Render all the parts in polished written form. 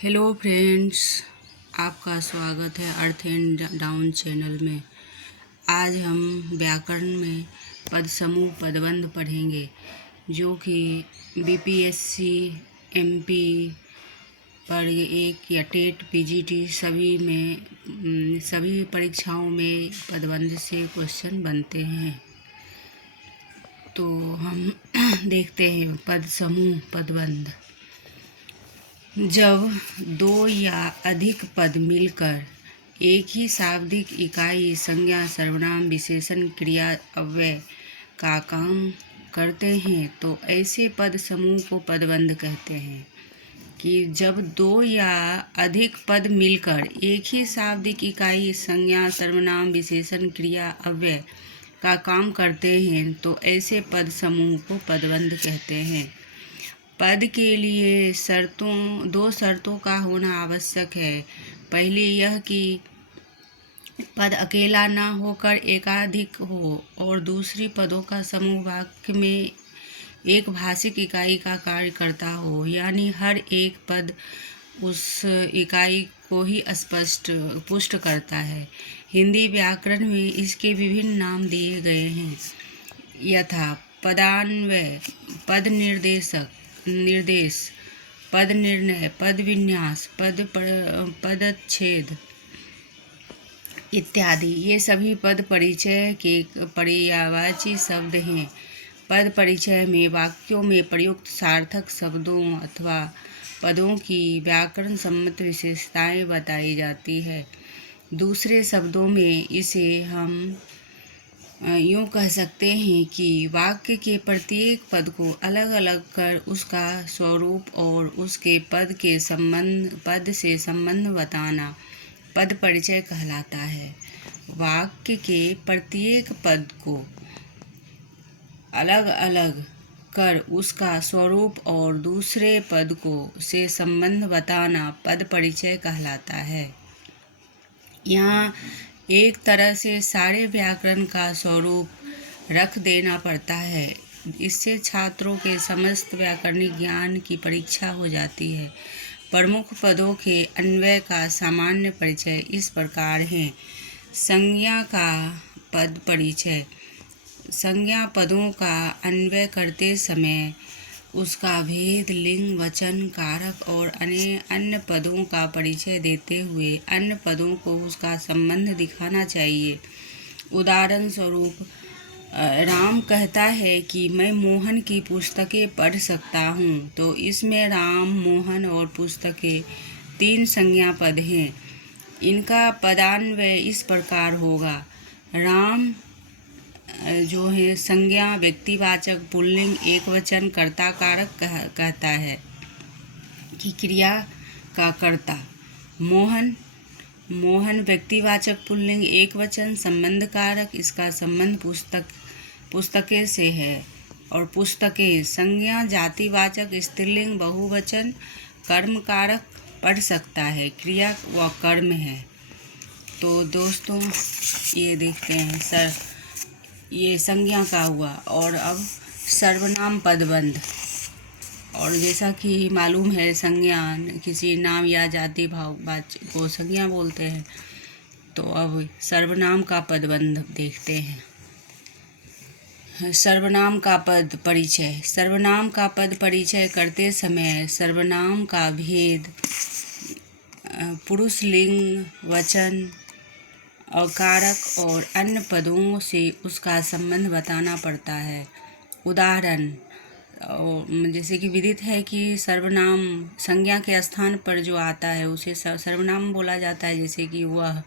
Hello friends, आपका स्वागत है अर्थ एंड डाउन चैनल में। आज हम व्याकरण में पद समूह पदबंध पढ़ेंगे, जो कि बीपीएससी, एमपी पर एक या टेट, पीजीटी सभी परीक्षाओं में पदबंध से क्वेश्चन बनते हैं। तो हम देखते हैं पद समूह पदबंध। जब दो या अधिक पद मिलकर एक ही शाब्दिक इकाई, संज्ञा, सर्वनाम, विशेषण, क्रिया, अव्यय का काम करते हैं तो ऐसे पद समूह को पदबंध कहते हैं। कि जब दो या अधिक पद मिलकर एक ही शाब्दिक इकाई, संज्ञा, सर्वनाम, विशेषण, क्रिया, अव्यय का काम करते हैं तो ऐसे पद समूह को पदबंध कहते हैं। पद के लिए दो शर्तों का होना आवश्यक है। पहली यह कि पद अकेला न होकर एकाधिक हो, और दूसरी पदों का समूह वाक्य में एक भाषिक इकाई का कार्य करता हो, यानी हर एक पद उस इकाई को ही पुष्ट करता है। हिंदी व्याकरण में इसके विभिन्न नाम दिए गए हैं, यथा पदान्वय, पद निर्देश, पद निर्णय, पद विन्यास, पदच्छेद इत्यादि। ये सभी पद परिचय के पर्यायवाची शब्द हैं। पद परिचय में वाक्यों में प्रयुक्त सार्थक शब्दों अथवा पदों की व्याकरण सम्मत विशेषताएं बताई जाती है। दूसरे शब्दों में इसे हम यूँ कह सकते हैं कि वाक्य के प्रत्येक पद को अलग अलग कर उसका स्वरूप और उसके पद से संबंध बताना पद परिचय कहलाता है। वाक्य के प्रत्येक पद को अलग अलग कर उसका स्वरूप और दूसरे पद से संबंध बताना पद परिचय कहलाता है। यहाँ एक तरह से सारे व्याकरण का स्वरूप रख देना पड़ता है। इससे छात्रों के समस्त व्याकरणिक ज्ञान की परीक्षा हो जाती है। प्रमुख पदों के अन्वय का सामान्य परिचय इस प्रकार है। संज्ञा का पद परिचय। संज्ञा पदों का अन्वय करते समय उसका भेद, लिंग, वचन, कारक और अन्य पदों का परिचय देते हुए अन्य पदों को उसका संबंध दिखाना चाहिए। उदाहरण स्वरूप, राम कहता है कि मैं मोहन की पुस्तकें पढ़ सकता हूँ, तो इसमें राम, मोहन और पुस्तकें 3 संज्ञा पद हैं। इनका पदान्वय इस प्रकार होगा। राम जो है संज्ञा, व्यक्तिवाचक, पुल्लिंग, एकवचन, कर्ता कारक कहता है कि क्रिया का कर्ता। मोहन व्यक्तिवाचक, पुल्लिंग, एकवचन, संबंध कारक, इसका संबंध पुस्तकें से है। और पुस्तकें संज्ञा, जातिवाचक, स्त्रीलिंग, बहुवचन, कर्म कारक, पढ़ सकता है, क्रिया व कर्म है। तो दोस्तों, ये देखते हैं ये संज्ञा का हुआ। और अब सर्वनाम पदबंध। और जैसा कि मालूम है, संज्ञा किसी नाम या जाति भाववाचक को संज्ञा बोलते हैं। तो अब सर्वनाम का पदबंध देखते हैं। सर्वनाम का पद परिचय। सर्वनाम का पद परिचय करते समय सर्वनाम का भेद, पुरुष, लिंग, वचन और कारक और अन्य पदों से उसका संबंध बताना पड़ता है। उदाहरण, जैसे कि विदित है कि सर्वनाम संज्ञा के स्थान पर जो आता है उसे सर्वनाम बोला जाता है। जैसे कि वह,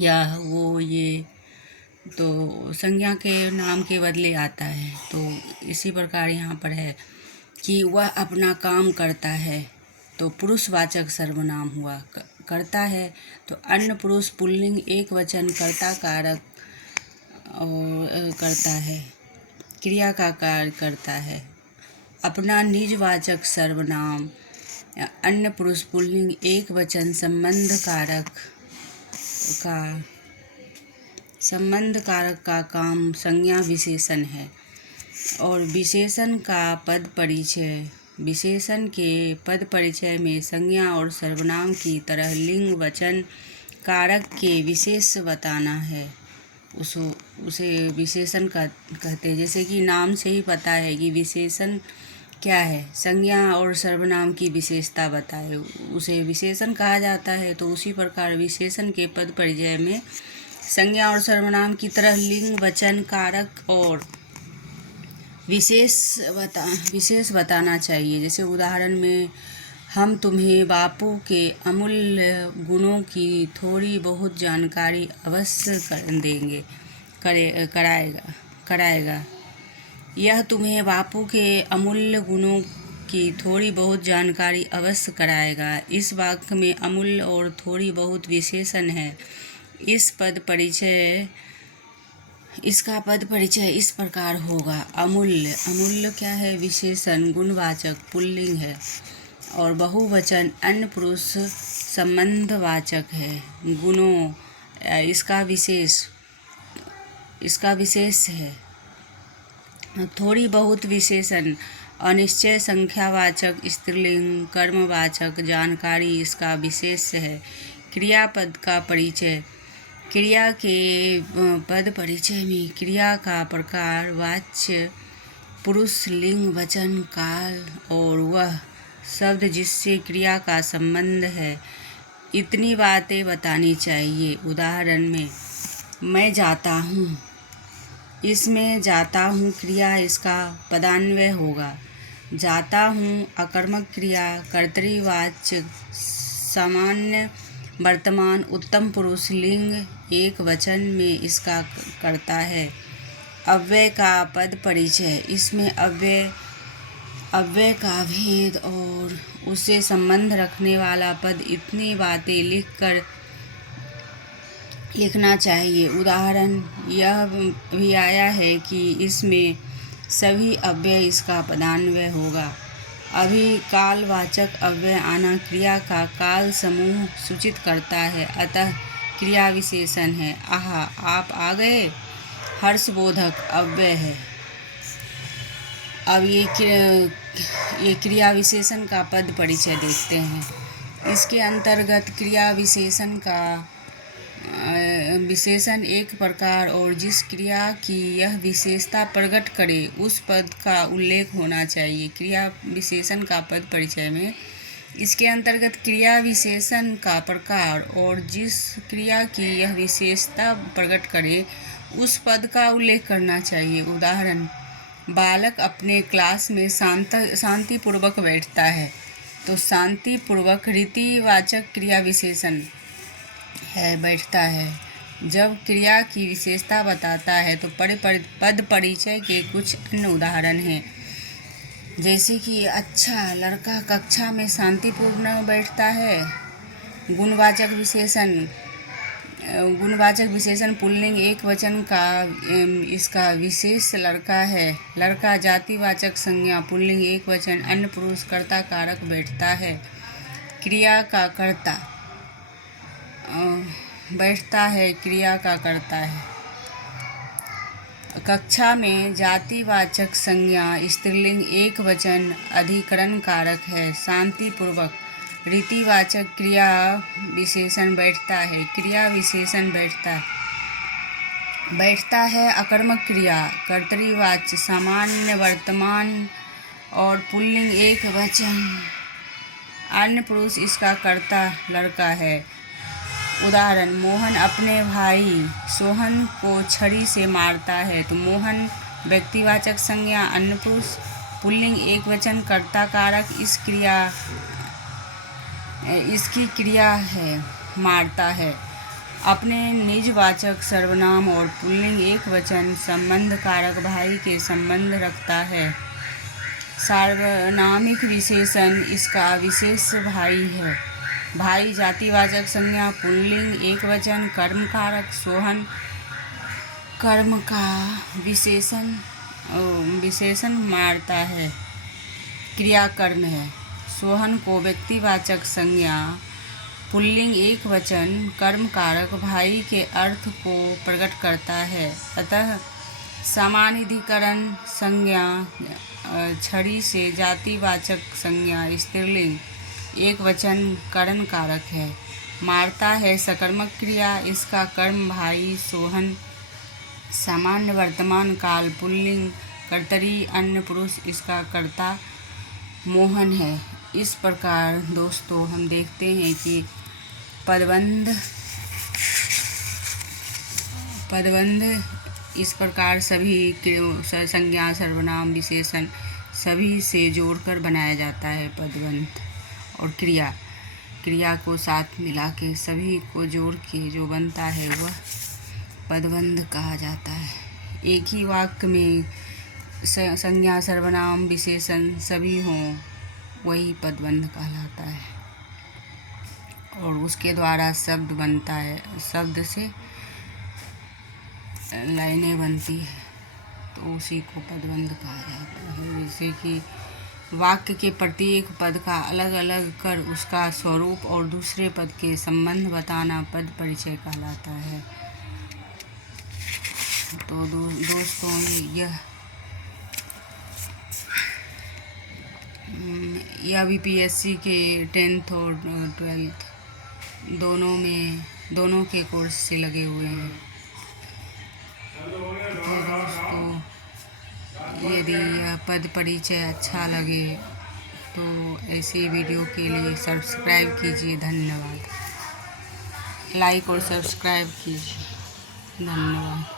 यह, वो, ये, तो संज्ञा के नाम के बदले आता है। तो इसी प्रकार यहाँ पर है कि वह अपना काम करता है, तो पुरुषवाचक सर्वनाम हुआ। करता है तो अन्य पुरुष, पुल्लिंग, एक वचन, कर्ता कारक और करता है, क्रिया का कार्य करता है। अपना निजवाचक सर्वनाम, अन्य पुरुष, पुल्लिंग, एक वचन, संबंध कारक का काम संज्ञा विशेषण है। और विशेषण का पद परिचय विशेषण के पद परिचय में संज्ञा और सर्वनाम की तरह लिंग वचन कारक के विशेष बताना है, उसे विशेषण कहते हैं। जैसे कि नाम से ही पता है कि विशेषण क्या है, संज्ञा और सर्वनाम की विशेषता बताए, उसे विशेषण कहा जाता है। तो उसी प्रकार विशेषण के पद परिचय में संज्ञा और सर्वनाम की तरह लिंग वचन कारक और विशेष बताना चाहिए। जैसे उदाहरण में हम तुम्हें बापू के अमूल्य गुणों की थोड़ी बहुत जानकारी अवश्य कराएगा। यह तुम्हें बापू के अमूल्य गुणों की थोड़ी बहुत जानकारी अवश्य कराएगा। इस वाक्य में अमूल्य और थोड़ी बहुत विशेषण है। इसका पद परिचय इस प्रकार होगा। अमूल्य क्या है? विशेषण, गुणवाचक, पुल्लिंग है और बहुवचन अन्य पुरुष संबंधवाचक है। गुणों इसका विशेष है। थोड़ी बहुत विशेषण, अनिश्चय संख्यावाचक, स्त्रीलिंग, कर्मवाचक, जानकारी इसका विशेष है। क्रियापद का परिचय, क्रिया के पद परिचय में क्रिया का प्रकार, वाच्य, पुरुष, लिंग, वचन, काल और वह शब्द जिससे क्रिया का संबंध है, इतनी बातें बतानी चाहिए। उदाहरण में मैं जाता हूँ, इसमें जाता हूँ क्रिया इसका पदान्वय होगा। जाता हूँ अकर्मक क्रिया, कर्तृवाच्य, सामान्य, वर्तमान, उत्तम पुरुष, लिंग एक वचन में इसका कर्ता है। अव्यय का पद परिचय, इसमें अव्यय का भेद और उससे संबंध रखने वाला पद, इतनी बातें लिखना चाहिए। उदाहरण यह भी आया है कि इसमें सभी अव्यय इसका पदान्वय होगा। अभी कालवाचक अव्यय आना क्रिया का काल समूह सूचित करता है, अतः क्रिया विशेषण है। आहा, आप आ गए, हर्षबोधक अव्यय है। अब ये क्रिया विशेषण का पद परिचय देखते हैं। इसके अंतर्गत क्रिया विशेषण का विशेषण एक प्रकार और जिस क्रिया की यह विशेषता प्रकट करे उस पद का उल्लेख होना चाहिए। क्रिया विशेषण का पद परिचय में इसके अंतर्गत क्रिया विशेषण का प्रकार और जिस क्रिया की यह विशेषता प्रकट करे उस पद का उल्लेख करना चाहिए। उदाहरण, बालक अपने क्लास में शांतिपूर्वक बैठता है। तो शांतिपूर्वक रीतिवाचक क्रिया विशेषण है, बैठता है। जब क्रिया की विशेषता बताता है तो पद परिचय के कुछ अन्य उदाहरण हैं। जैसे कि अच्छा, लड़का कक्षा में शांतिपूर्ण बैठता है। गुणवाचक विशेषण पुल्लिंग एक वचन का इसका विशेष लड़का है। लड़का जातिवाचक संज्ञा पुल्लिंग एक वचन अन्य पुरुष कर्ता कारक बैठता है। क्रिया का कर्ता बैठता है, क्रिया का कर्ता है। कक्षा में जातिवाचक संज्ञा स्त्रीलिंग एक वचन अधिकरण कारक है। शांतिपूर्वक रीतिवाचक क्रिया विशेषण बैठता है, क्रिया विशेषण बैठता है। अकर्मक क्रिया कर्तृवाच्य, सामान्य, वर्तमान और पुल्लिंग एक वचन अन्य पुरुष इसका कर्ता लड़का है। उदाहरण, मोहन अपने भाई सोहन को छड़ी से मारता है। तो मोहन व्यक्तिवाचक संज्ञा अन्य पुरुष पुल्लिंग एक वचन कर्ता कारक इसकी क्रिया है, मारता है। अपने निजवाचक सर्वनाम और पुल्लिंग एक वचन संबंध कारक भाई के संबंध रखता है। सार्वनामिक विशेषण इसका विशेष भाई है। भाई जातिवाचक संज्ञा पुल्लिंग एक वचन कर्म कारक सोहन कर्म का विशेषण मारता है, क्रिया कर्म है। सोहन को व्यक्तिवाचक संज्ञा पुल्लिंग एक वचन कर्म कारक भाई के अर्थ को प्रकट करता है, अतः समानाधिकरण संज्ञा छड़ी से जातिवाचक संज्ञा स्त्रीलिंग एक वचन करण कारक है। मारता है सकर्मक क्रिया, इसका कर्म भाई सोहन। सामान्य वर्तमान काल पुल्लिंग कर्तरी अन्य पुरुष, इसका कर्ता मोहन है। इस प्रकार दोस्तों हम देखते हैं कि पदबंध इस प्रकार सभी संज्ञा सर्वनाम विशेषण सभी से जोड़कर बनाया जाता है। पदबंध और क्रिया को साथ मिला के सभी को जोड़ के जो बनता है वह पदबंध कहा जाता है। एक ही वाक्य में संज्ञा सर्वनाम विशेषण सभी हों वही पदबंध कहलाता है और उसके द्वारा शब्द बनता है, शब्द से लाइनें बनती है तो उसी को पदबंध कहा जाता है। जैसे कि वाक्य के प्रत्येक पद का अलग अलग कर उसका स्वरूप और दूसरे पद के संबंध बताना पद परिचय कहलाता है। तो दोस्तों यह बीपीएससी के 10th और 12th दोनों के कोर्स से लगे हुए हैं। तो दोस्तों यदि यह पद परिचय अच्छा लगे तो ऐसी वीडियो के लिए सब्सक्राइब कीजिए। धन्यवाद। लाइक और सब्सक्राइब कीजिए। धन्यवाद।